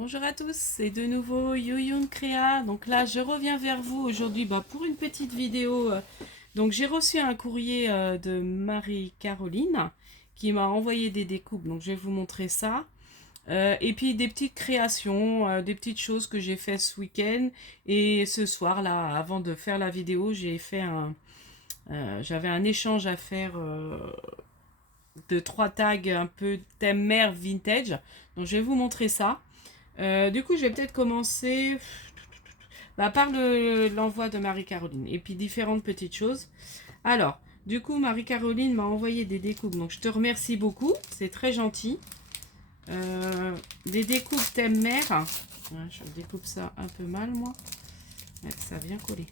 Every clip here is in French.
Bonjour à tous, c'est de nouveau Youyun Créa. Donc là, je reviens vers vous aujourd'hui pour une petite vidéo. Donc j'ai reçu un courrier de Marie-Caroline qui m'a envoyé des découpes. Donc je vais vous montrer ça. Et puis des petites créations, des petites choses que j'ai fait ce week-end. Et ce soir, là, avant de faire la vidéo, j'avais un échange à faire de 3 tags un peu thème mère vintage. Donc je vais vous montrer ça. Du coup, je vais peut-être commencer par l'envoi de Marie-Caroline et puis différentes petites choses. Alors, du coup, Marie-Caroline m'a envoyé des découpes, donc je te remercie beaucoup, c'est très gentil. Des découpes thème mère. Ouais, je découpe ça un peu mal, moi. Ouais, ça vient coller.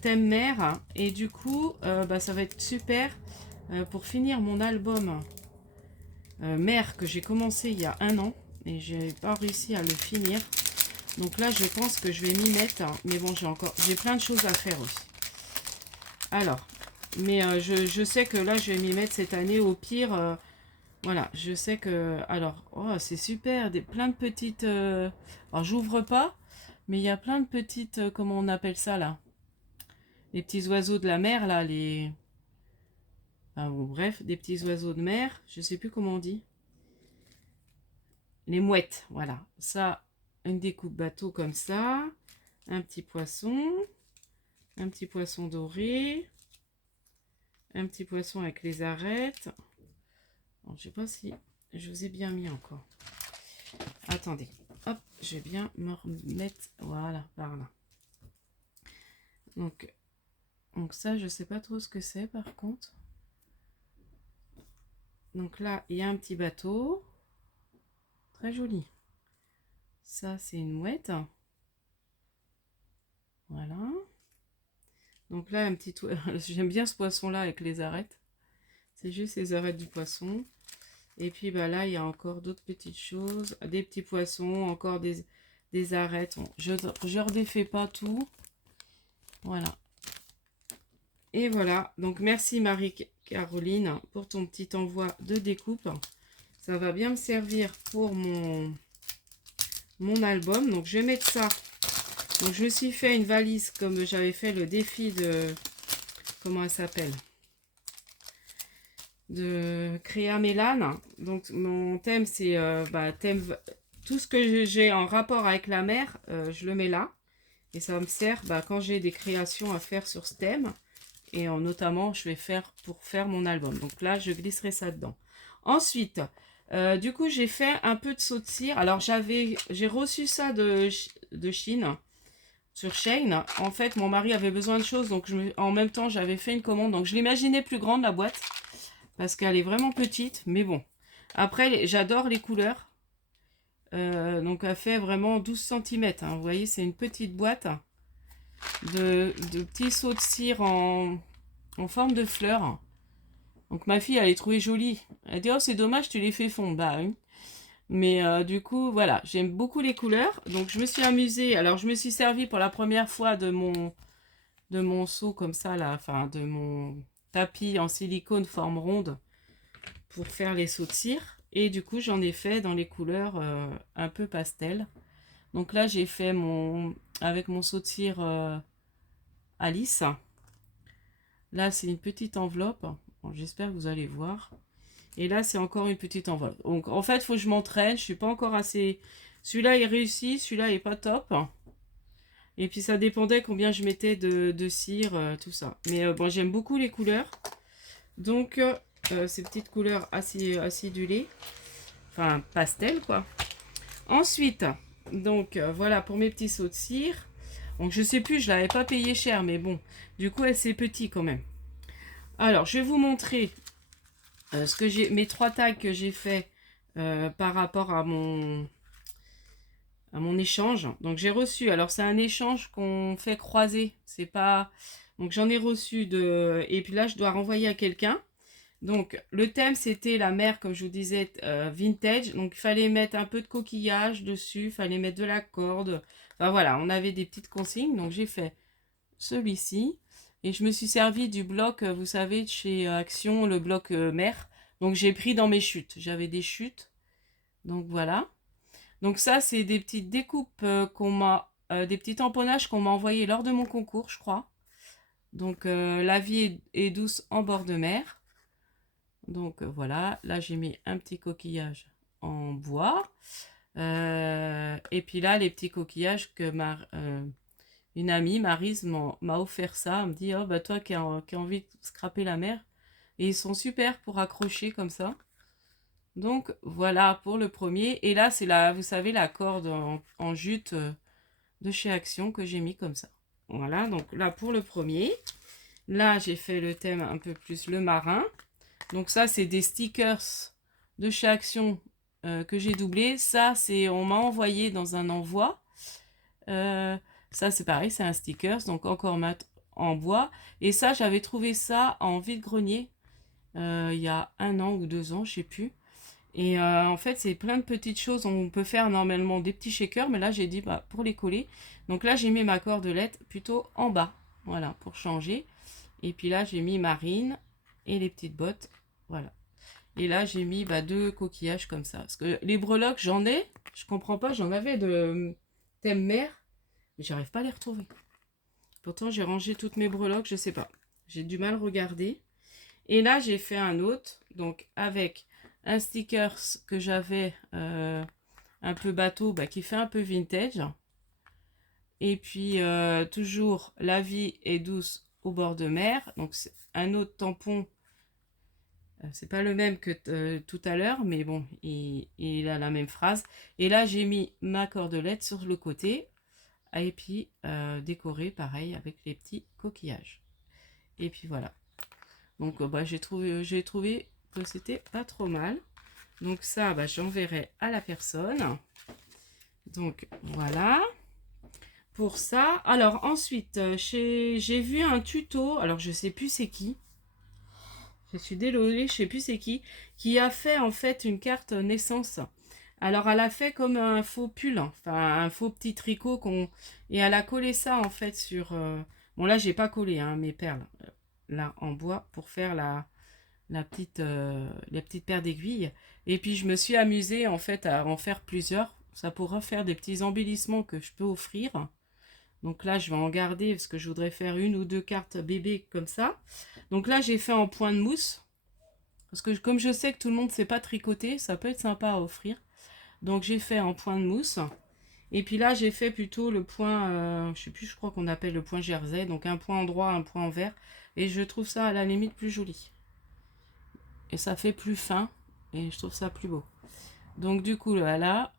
Thème mère, et du coup, ça va être super pour finir mon album mère que j'ai commencé il y a un an et j'ai pas réussi à le finir. Donc là, je pense que je vais m'y mettre. Mais bon, j'ai plein de choses à faire aussi. Alors, mais je sais que là, je vais m'y mettre cette année. Au pire, voilà, je sais que... Alors, oh, c'est super. Plein de petites... alors, j'ouvre pas. Mais il y a plein de petites... comment on appelle ça, là? Les petits oiseaux de la mer, là. Enfin, bon, bref, des petits oiseaux de mer. Je sais plus comment on dit. Les mouettes, voilà. Ça, une découpe bateau comme ça. Un petit poisson. Un petit poisson doré, un petit poisson avec les arêtes. Bon, je sais pas si je vous ai bien mis encore. Attendez, hop, je vais bien me remettre, voilà, par là. Donc ça, je sais pas trop ce que c'est par contre. Donc là, il y a un petit bateau, très joli. Ça, c'est une mouette. Voilà. Donc là, un petit... J'aime bien ce poisson-là avec les arêtes. C'est juste les arêtes du poisson. Et puis là, il y a encore d'autres petites choses. Des petits poissons, encore des arêtes. Je ne redéfais pas tout. Voilà. Et voilà. Donc, merci Marie-Caroline pour ton petit envoi de découpe. Ça va bien me servir pour mon album. Donc, je vais mettre ça. Donc, je me suis fait une valise comme j'avais fait le défi de... Comment elle s'appelle? De Créa Mélane. Donc mon thème c'est tout ce que j'ai en rapport avec la mer, je le mets là. Et ça me sert quand j'ai des créations à faire sur ce thème. Et notamment je vais faire pour faire mon album. Donc là je glisserai ça dedans. Ensuite, du coup j'ai fait un peu de saut de cire. Alors j'ai reçu ça de Chine sur Shein. En fait mon mari avait besoin de choses. Donc en même temps j'avais fait une commande. Donc je l'imaginais plus grande la boîte parce qu'elle est vraiment petite, mais bon. Après, j'adore les couleurs. Donc, elle fait vraiment 12 cm. Vous voyez, c'est une petite boîte de petits sauts de cire en forme de fleurs. Donc, ma fille, elle les trouvait jolies. Elle dit, oh, c'est dommage, tu les fais fondre. Bah oui. Mais du coup, voilà, j'aime beaucoup les couleurs. Donc, je me suis amusée. Alors, je me suis servi pour la première fois de mon seau comme ça, là. Enfin, de mon tapis en silicone forme ronde pour faire les sauts de cire. Et du coup, j'en ai fait dans les couleurs un peu pastel. Donc là, j'ai fait avec mon saut de cire Alice. Là, c'est une petite enveloppe. Bon, j'espère que vous allez voir. Et là, c'est encore une petite enveloppe. Donc, en fait, il faut que je m'entraîne. Je suis pas encore assez... Celui-là est réussi, celui-là est pas top. Et puis, ça dépendait combien je mettais de cire, tout ça. Mais bon, j'aime beaucoup les couleurs. Donc, ces petites couleurs acidulées. Enfin, pastel, quoi. Ensuite, donc voilà pour mes petits sauts de cire. Donc je sais plus, je l'avais pas payé cher, mais bon, du coup, c'est petit quand même. Alors, je vais vous montrer mes 3 tags que j'ai fait par rapport à mon échange. Donc j'ai reçu, alors c'est un échange qu'on fait croiser. C'est pas. Donc j'en ai reçu et puis là, je dois renvoyer à quelqu'un. Donc, le thème, c'était la mer, comme je vous disais, vintage. Donc, il fallait mettre un peu de coquillage dessus, il fallait mettre de la corde. Enfin, voilà, on avait des petites consignes. Donc, j'ai fait celui-ci. Et je me suis servi du bloc, vous savez, de chez Action, le bloc mer. Donc, j'ai pris dans mes chutes. J'avais des chutes. Donc, voilà. Donc ça, c'est des petites découpes des petits tamponnages qu'on m'a envoyés lors de mon concours, je crois. Donc la vie est douce en bord de mer. Donc voilà, là j'ai mis un petit coquillage en bois. Et puis là, les petits coquillages que une amie, Maryse, m'a offert ça. Elle me dit, oh bah toi qui as envie de scraper la mer. Et ils sont super pour accrocher comme ça. Donc voilà pour le premier. Et là, c'est vous savez, la corde en jute de chez Action que j'ai mis comme ça. Voilà, donc là pour le premier. Là, j'ai fait le thème un peu plus le marin. Donc ça, c'est des stickers de chez Action que j'ai doublé. Ça, on m'a envoyé dans un envoi. Ça, c'est pareil, c'est un stickers, donc encore mat en bois. Et ça, j'avais trouvé ça en vide-grenier il y a 1 an ou 2 ans, je sais plus. Et en fait, c'est plein de petites choses. On peut faire normalement des petits shakers, mais là, j'ai dit bah, pour les coller. Donc là, j'ai mis ma cordelette plutôt en bas. Voilà, pour changer. Et puis là, j'ai mis Marine et les petites bottes. Voilà. Et là, j'ai mis 2 coquillages comme ça. Parce que les breloques, j'en ai. Je comprends pas, j'en avais de thème mer. Mais j'arrive pas à les retrouver. Pourtant, j'ai rangé toutes mes breloques, je sais pas. J'ai du mal à regarder. Et là, j'ai fait un autre. Donc, avec un sticker que j'avais un peu bateau, qui fait un peu vintage. Et puis, toujours, la vie est douce au bord de mer. Donc, c'est un autre tampon. C'est pas le même que tout à l'heure, mais bon, il a la même phrase. Et là, j'ai mis ma cordelette sur le côté. Et puis, décoré, pareil, avec les petits coquillages. Et puis, voilà. Donc, j'ai trouvé que c'était pas trop mal. Donc ça, j'enverrai à la personne. Donc voilà pour ça. Alors ensuite, j'ai vu un tuto. Alors je sais plus c'est qui. Je suis désolée, je sais plus c'est qui a fait en fait une carte naissance. Alors elle a fait comme un faux pull, enfin un faux petit tricot et elle a collé ça en fait sur. Bon là j'ai pas collé mes perles là en bois pour faire la petite paire d'aiguilles. Et puis je me suis amusée en fait à en faire plusieurs. Ça pourra faire des petits embellissements que je peux offrir. Donc là je vais en garder parce que je voudrais faire 1 ou 2 cartes bébé comme ça. Donc là j'ai fait en point de mousse. Parce que comme je sais que tout le monde ne sait pas tricoter, ça peut être sympa à offrir. Donc j'ai fait en point de mousse. Et puis là j'ai fait plutôt le point, je sais plus, je crois qu'on appelle le point jersey. Donc un point en droit, un point en vert. Et je trouve ça à la limite plus joli. Et ça fait plus fin. Et je trouve ça plus beau. Donc du coup là,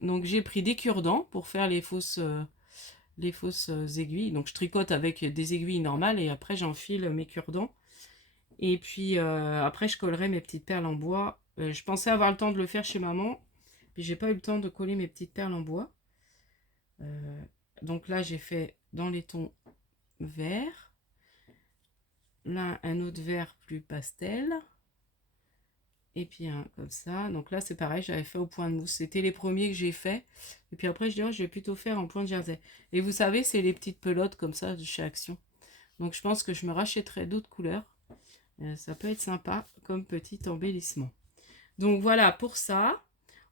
donc j'ai pris des cure-dents pour faire les fausses aiguilles. Donc je tricote avec des aiguilles normales et après j'enfile mes cure-dents. Et puis après je collerai mes petites perles en bois. Je pensais avoir le temps de le faire chez maman. Puis j'ai pas eu le temps de coller mes petites perles en bois. Donc là j'ai fait dans les tons verts. Là un autre vert plus pastel. Et puis un comme ça. Donc là c'est pareil, j'avais fait au point de mousse. C'était les premiers que j'ai fait. Et puis après je dis je vais plutôt faire en point de jersey. Et vous savez c'est les petites pelotes comme ça de chez Action. Donc je pense que je me rachèterai d'autres couleurs. Ça peut être sympa comme petit embellissement. Donc voilà pour ça.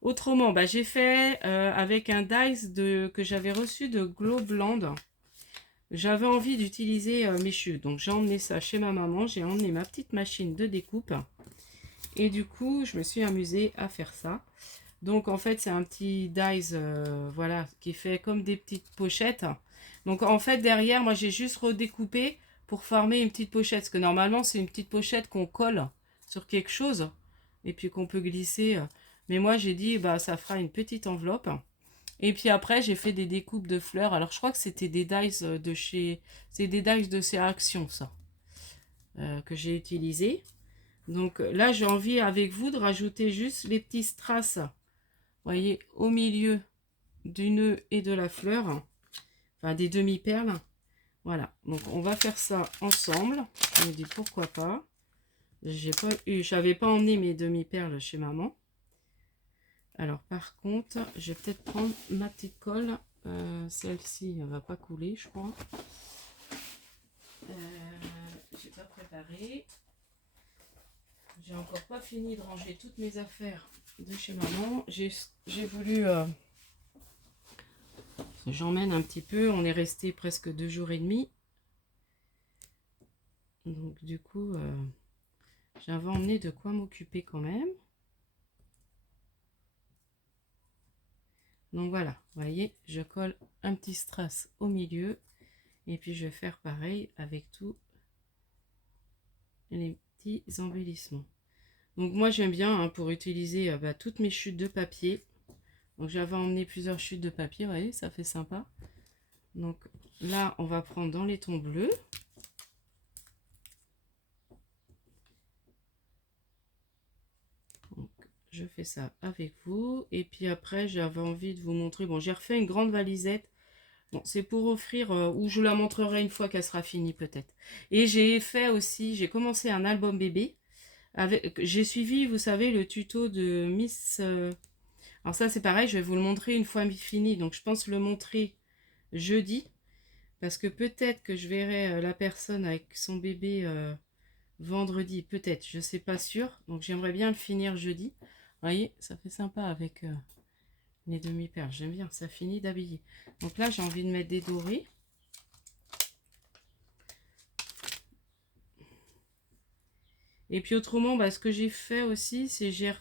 Autrement, j'ai fait avec un dies que j'avais reçu de Globland. J'avais envie d'utiliser mes cheveux. Donc j'ai emmené ça chez ma maman. J'ai emmené ma petite machine de découpe. Et du coup, je me suis amusée à faire ça. Donc en fait, c'est un petit dies voilà, qui fait comme des petites pochettes. Donc en fait, derrière, moi j'ai juste redécoupé pour former une petite pochette. Parce que normalement, c'est une petite pochette qu'on colle sur quelque chose et puis qu'on peut glisser. Mais moi, j'ai dit, ça fera une petite enveloppe. Et puis après, j'ai fait des découpes de fleurs. Alors je crois que c'était des dies de chez... C'est des dies de chez Action, ça, que j'ai utilisé. Donc là, j'ai envie avec vous de rajouter juste les petits strass, vous voyez, au milieu du nœud et de la fleur, enfin des demi-perles. Voilà, donc on va faire ça ensemble. Je me dis pourquoi pas. J'avais pas emmené mes demi-perles chez maman. Alors par contre, je vais peut-être prendre ma petite colle. Celle-ci, elle va pas couler, je crois. J'ai pas préparé. J'ai encore pas fini de ranger toutes mes affaires de chez maman. J'ai voulu... j'emmène un petit peu. On est resté presque 2 jours et demi. Donc du coup, j'avais emmené de quoi m'occuper quand même. Donc voilà, vous voyez, je colle un petit strass au milieu. Et puis je vais faire pareil avec tous les petits embellissements. Donc moi j'aime bien hein, pour utiliser toutes mes chutes de papier. Donc j'avais emmené plusieurs chutes de papier, vous voyez, ça fait sympa. Donc là on va prendre dans les tons bleus. Donc, je fais ça avec vous. Et puis après j'avais envie de vous montrer, bon j'ai refait une grande valisette. Bon, c'est pour offrir, ou je la montrerai une fois qu'elle sera finie peut-être. Et j'ai fait aussi, j'ai commencé un album bébé. J'ai suivi, vous savez, le tuto de Miss... alors ça c'est pareil, je vais vous le montrer une fois fini. Donc je pense le montrer jeudi. Parce que peut-être que je verrai la personne avec son bébé vendredi. Peut-être, je ne sais pas sûr. Donc j'aimerais bien le finir jeudi. Vous voyez, ça fait sympa avec les demi-perles. J'aime bien, ça finit d'habiller. Donc là j'ai envie de mettre des dorés. Et puis autrement, ce que j'ai fait aussi, c'est j'ai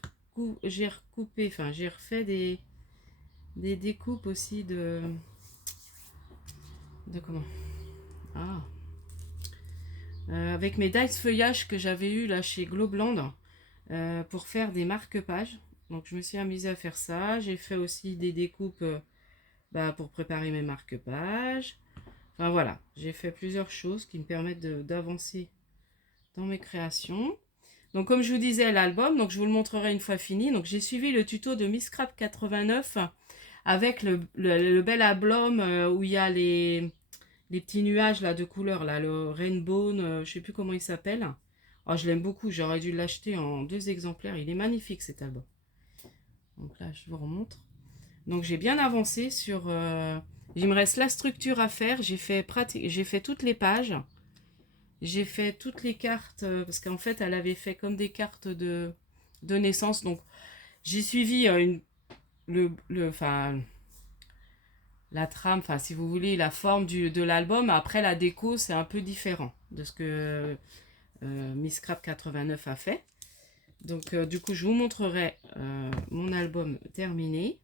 recoupé, enfin j'ai refait des découpes aussi de comment ah avec mes dies feuillages que j'avais eu là chez Globland pour faire des marque-pages. Donc je me suis amusée à faire ça. J'ai fait aussi des découpes pour préparer mes marque-pages. Enfin voilà, j'ai fait plusieurs choses qui me permettent d'avancer dans mes créations. Donc comme je vous disais l'album, donc je vous le montrerai une fois fini. Donc j'ai suivi le tuto de Miss Scrap 89 avec le bel album où il y a les petits nuages là de couleurs là, le rainbow, je sais plus comment il s'appelle. Oh, je l'aime beaucoup, j'aurais dû l'acheter en 2 exemplaires. Il est magnifique cet album. Donc là je vous remontre. Donc j'ai bien avancé sur. Il me reste la structure à faire. J'ai fait toutes les pages. J'ai fait toutes les cartes parce qu'en fait elle avait fait comme des cartes de naissance. Donc j'ai suivi la trame, enfin si vous voulez la forme de l'album. Après la déco c'est un peu différent de ce que Miss Scrap 89 a fait. Donc du coup je vous montrerai mon album terminé.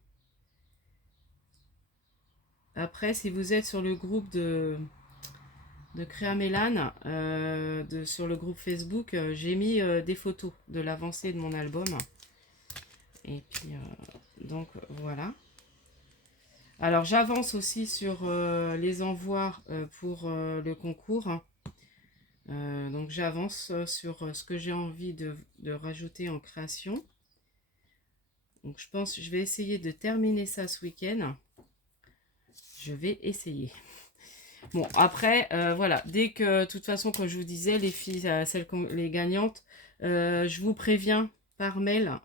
Après si vous êtes sur le groupe de Créa Mélane, sur le groupe Facebook, j'ai mis des photos de l'avancée de mon album. Et puis, donc voilà. Alors, j'avance aussi sur les envois pour le concours. Donc, j'avance sur ce que j'ai envie de rajouter en création. Donc, je pense que je vais essayer de terminer ça ce week-end. Je vais essayer. Bon, après, voilà, dès que, de toute façon, comme je vous disais, les filles, les gagnantes, je vous préviens par mail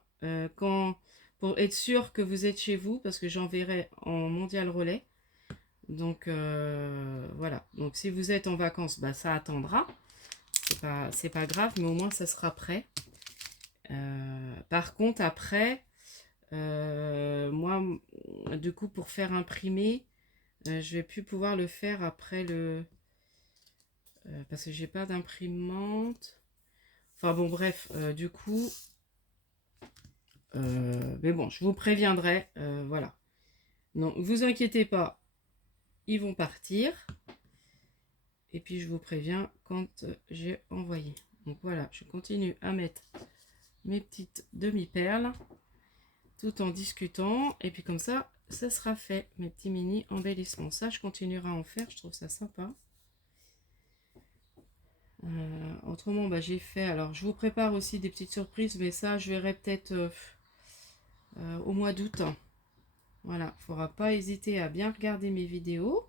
pour être sûr que vous êtes chez vous, parce que j'enverrai en mondial relais. Donc, voilà. Donc, si vous êtes en vacances, ça attendra. C'est pas grave, mais au moins, ça sera prêt. Par contre, après, moi, du coup, pour faire imprimer, je vais plus pouvoir le faire après parce que j'ai pas d'imprimante. Enfin bon, bref, du coup, mais bon, je vous préviendrai, voilà. Non, vous inquiétez pas, ils vont partir. Et puis je vous préviens quand j'ai envoyé. Donc voilà, je continue à mettre mes petites demi-perles tout en discutant. Et puis comme ça, ça sera fait, mes petits mini embellissements. Ça, je continuerai à en faire, je trouve ça sympa. Autrement, j'ai fait... Alors, je vous prépare aussi des petites surprises, mais ça, je verrai peut-être au mois d'août. Voilà, il ne faudra pas hésiter à bien regarder mes vidéos.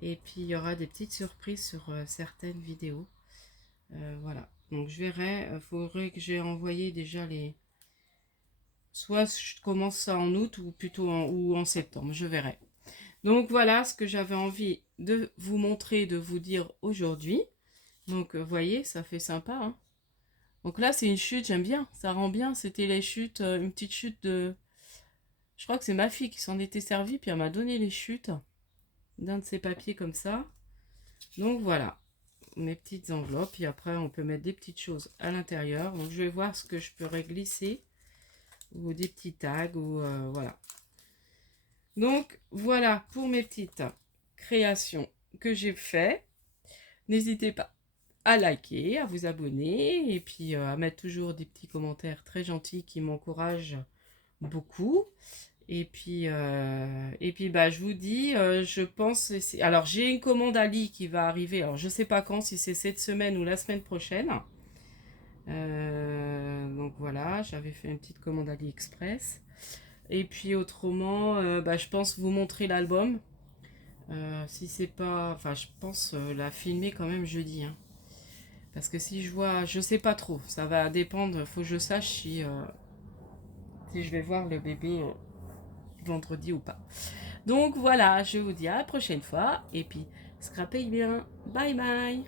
Et puis, il y aura des petites surprises sur certaines vidéos. Voilà, donc je verrai. Il faudrait que j'ai envoyé déjà les... Soit je commence ça en août ou plutôt en septembre, je verrai. Donc, voilà ce que j'avais envie de vous montrer, de vous dire aujourd'hui. Donc, vous voyez, ça fait sympa, hein. Donc là, c'est une chute, j'aime bien, ça rend bien. C'était les chutes, une petite chute de... Je crois que c'est ma fille qui s'en était servie, puis elle m'a donné les chutes d'un de ces papiers comme ça. Donc voilà, mes petites enveloppes. Puis après, on peut mettre des petites choses à l'intérieur. Donc je vais voir ce que je pourrais glisser. Ou des petits tags, ou voilà. Donc voilà pour mes petites créations que j'ai fait. N'hésitez pas à liker, à vous abonner et puis à mettre toujours des petits commentaires très gentils qui m'encouragent beaucoup. Et puis bah, je vous dis, je pense... Alors j'ai une commande Ali qui va arriver. Alors je sais pas quand, si c'est cette semaine ou la semaine prochaine. Donc voilà, j'avais fait une petite commande AliExpress. Et puis autrement, bah, je pense vous montrer l'album. Si c'est pas... Enfin, je pense la filmer quand même jeudi. Hein. Parce que si je vois... Je sais pas trop. Ça va dépendre. Faut que je sache si je vais voir le bébé vendredi ou pas. Donc voilà, je vous dis à la prochaine fois. Et puis, scrapez bien. Bye bye.